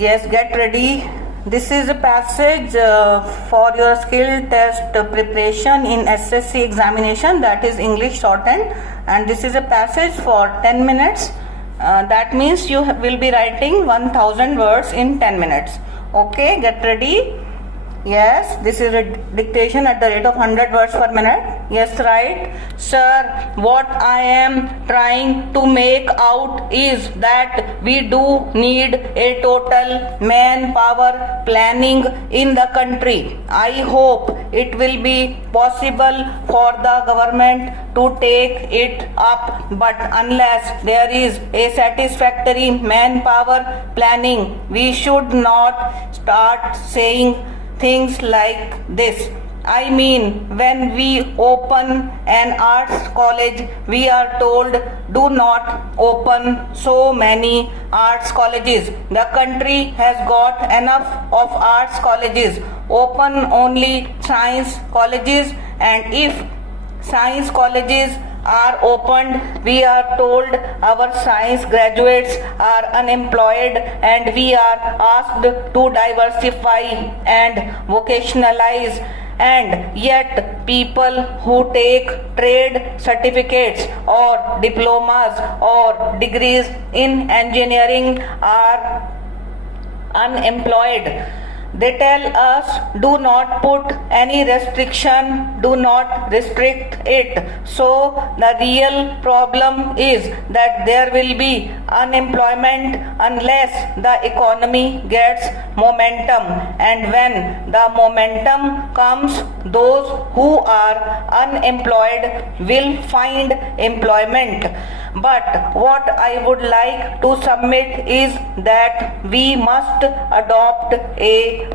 Yes, get ready. This is a passage for your skill test preparation in SSC examination, that is English shorthand, and this is a passage for 10 minutes. That means you will be writing 1000 words in 10 minutes. Okay, get ready. Yes, this is a dictation at the rate of 100 words per minute. Yes, right. Sir, what I am trying to make out is that we do need a total manpower planning in the country. I hope it will be possible for the government to take it up, but unless there is a satisfactory manpower planning, we should not start saying things like this. I mean, when we open an arts college, we are told do not open so many arts colleges. The country has got enough of arts colleges. Open only science colleges, and if science colleges are opened, we are told our science graduates are unemployed and we are asked to diversify and vocationalize, and yet people who take trade certificates or diplomas or degrees in engineering are unemployed. They tell us do not put any restriction, do not restrict it. So the real problem is that there will be unemployment unless the economy gets momentum, and when the momentum comes, those who are unemployed will find employment. But what I would like to submit is that we must adopt a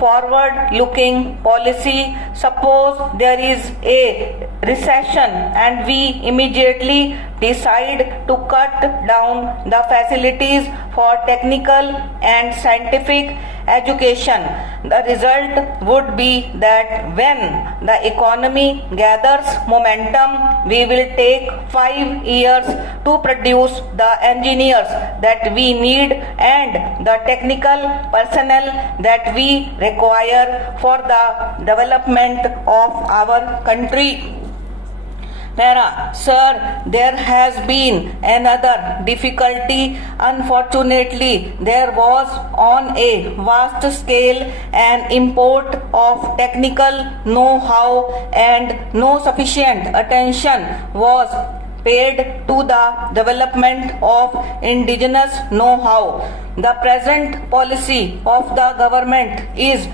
forward-looking policy. Suppose there is a recession and we immediately decide to cut down the facilities for technical and scientific education. The result would be that when the economy gathers momentum, we will take 5 years to produce the engineers that we need and the technical personnel that we require for the development of our country. Para, sir, there has been another difficulty. Unfortunately, there was on a vast scale an import of technical know-how and no sufficient attention was paid to the development of indigenous know-how. The present policy of the government is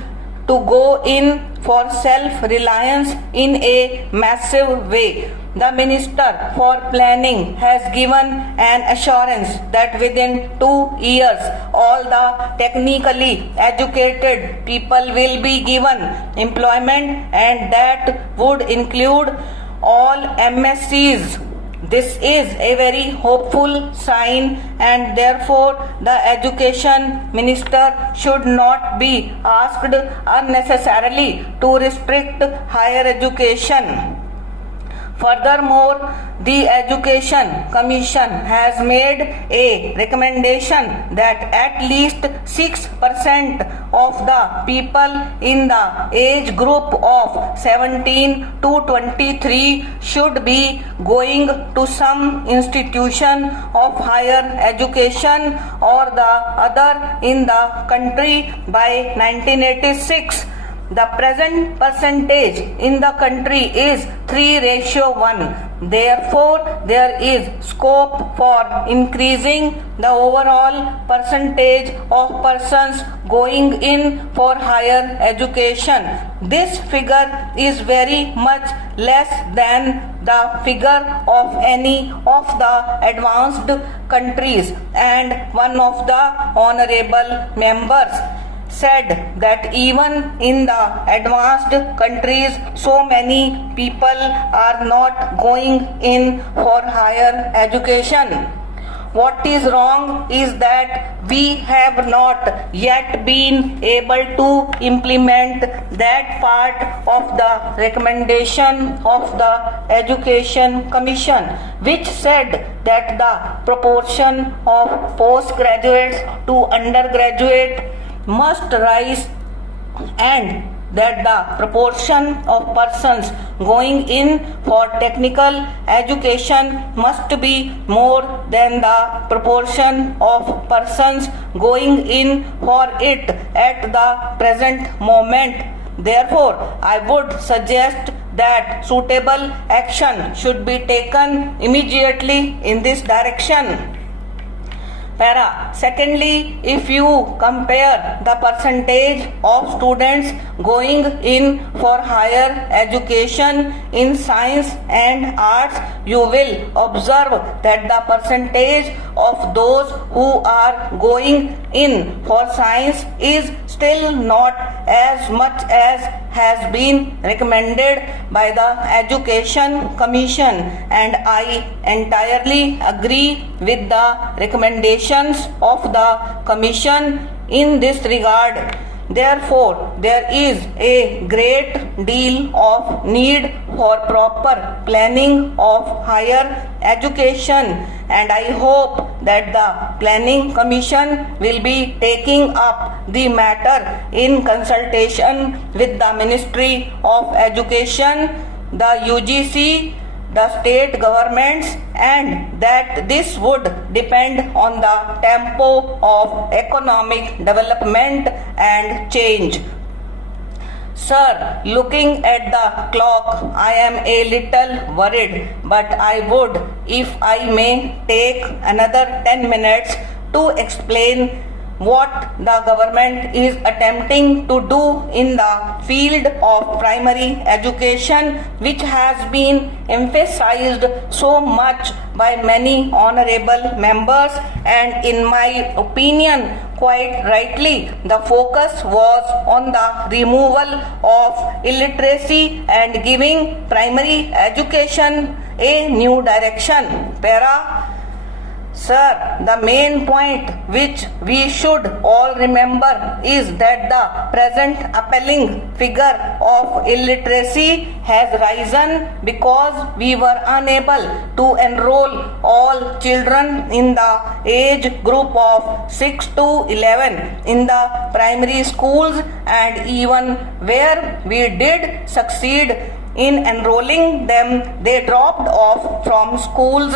to go in for self-reliance in a massive way. The Minister for Planning has given an assurance that within 2 years all the technically educated people will be given employment, and that would include all MSCs. This is a very hopeful sign, and therefore the Education Minister should not be asked unnecessarily to restrict higher education. Furthermore, the Education Commission has made a recommendation that at least 6% of the people in the age group of 17 to 23 should be going to some institution of higher education or the other in the country by 1986. The present percentage in the country is 3:1. Therefore, there is scope for increasing the overall percentage of persons going in for higher education. This figure is very much less than the figure of any of the advanced countries, and one of the honorable members said that even in the advanced countries so many people are not going in for higher education. What is wrong is that we have not yet been able to implement that part of the recommendation of the Education Commission, which said that the proportion of postgraduates to undergraduate must rise and that the proportion of persons going in for technical education must be more than the proportion of persons going in for it at the present moment. Therefore, I would suggest that suitable action should be taken immediately in this direction. Para. Secondly, if you compare the percentage of students going in for higher education in science and arts, you will observe that the percentage of those who are going in for science is still not as much as has been recommended by the Education Commission, and I entirely agree with the recommendations of the Commission in this regard. Therefore, there is a great deal of need for proper planning of higher education, and I hope that the Planning Commission will be taking up the matter in consultation with the Ministry of Education, the UGC, the state governments, and that this would depend on the tempo of economic development and change. Sir, looking at the clock, I am a little worried, but I would, if I may, take another 10 minutes to explain what the government is attempting to do in the field of primary education, which has been emphasized so much by many honorable members, and in my opinion, quite rightly, the focus was on the removal of illiteracy and giving primary education a new direction. Para. Sir, the main point which we should all remember is that the present appalling figure of illiteracy has risen because we were unable to enroll all children in the age group of 6 to 11 in the primary schools, and even where we did succeed in enrolling them, they dropped off from schools.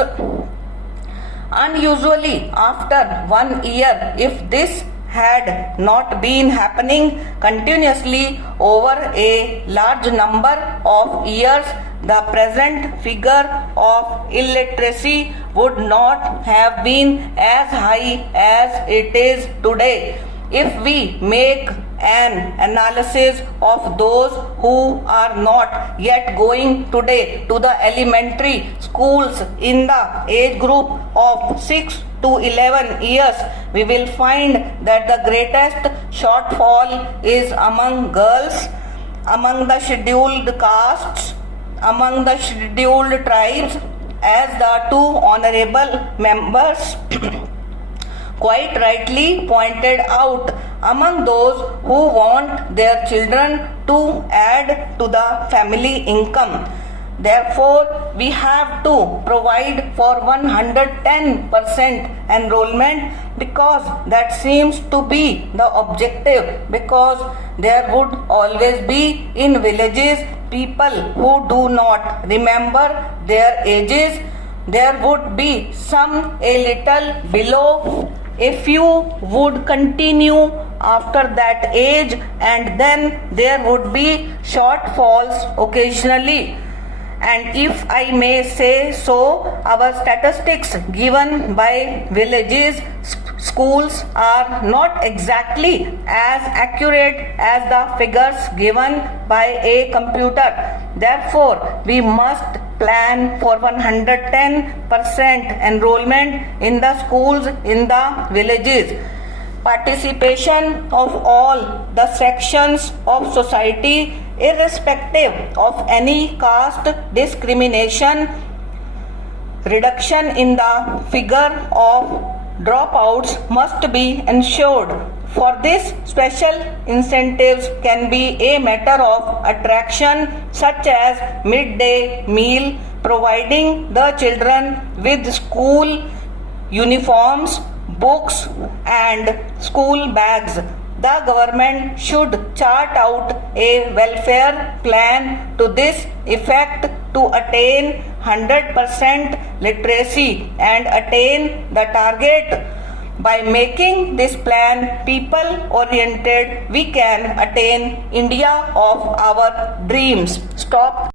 Unusually, after 1 year, if this had not been happening continuously over a large number of years, the present figure of illiteracy would not have been as high as it is today. If we make an analysis of those who are not yet going today to the elementary schools in the age group of 6 to 11 years, we will find that the greatest shortfall is among girls, among the scheduled castes, among the scheduled tribes, as the two honorable members quite rightly pointed out, among those who want their children to add to the family income. Therefore, we have to provide for 110% enrollment, because that seems to be the objective, because there would always be in villages people who do not remember their ages. There would be some a little below. A few would continue after that age, and then there would be shortfalls occasionally. And if I may say so, our statistics given by villages schools are not exactly as accurate as the figures given by a computer. Therefore, we must plan for 110% enrollment in the schools in the villages. Participation of all the sections of society, irrespective of any caste discrimination, Reduction in the figure of dropouts must be ensured. For this, special incentives can be a matter of attraction, such as midday meal, providing the children with school uniforms, books, and school bags. The government should chart out a welfare plan to this effect to attain 100% literacy and attain the target. By making this plan people oriented, we can attain India of our dreams. Stop.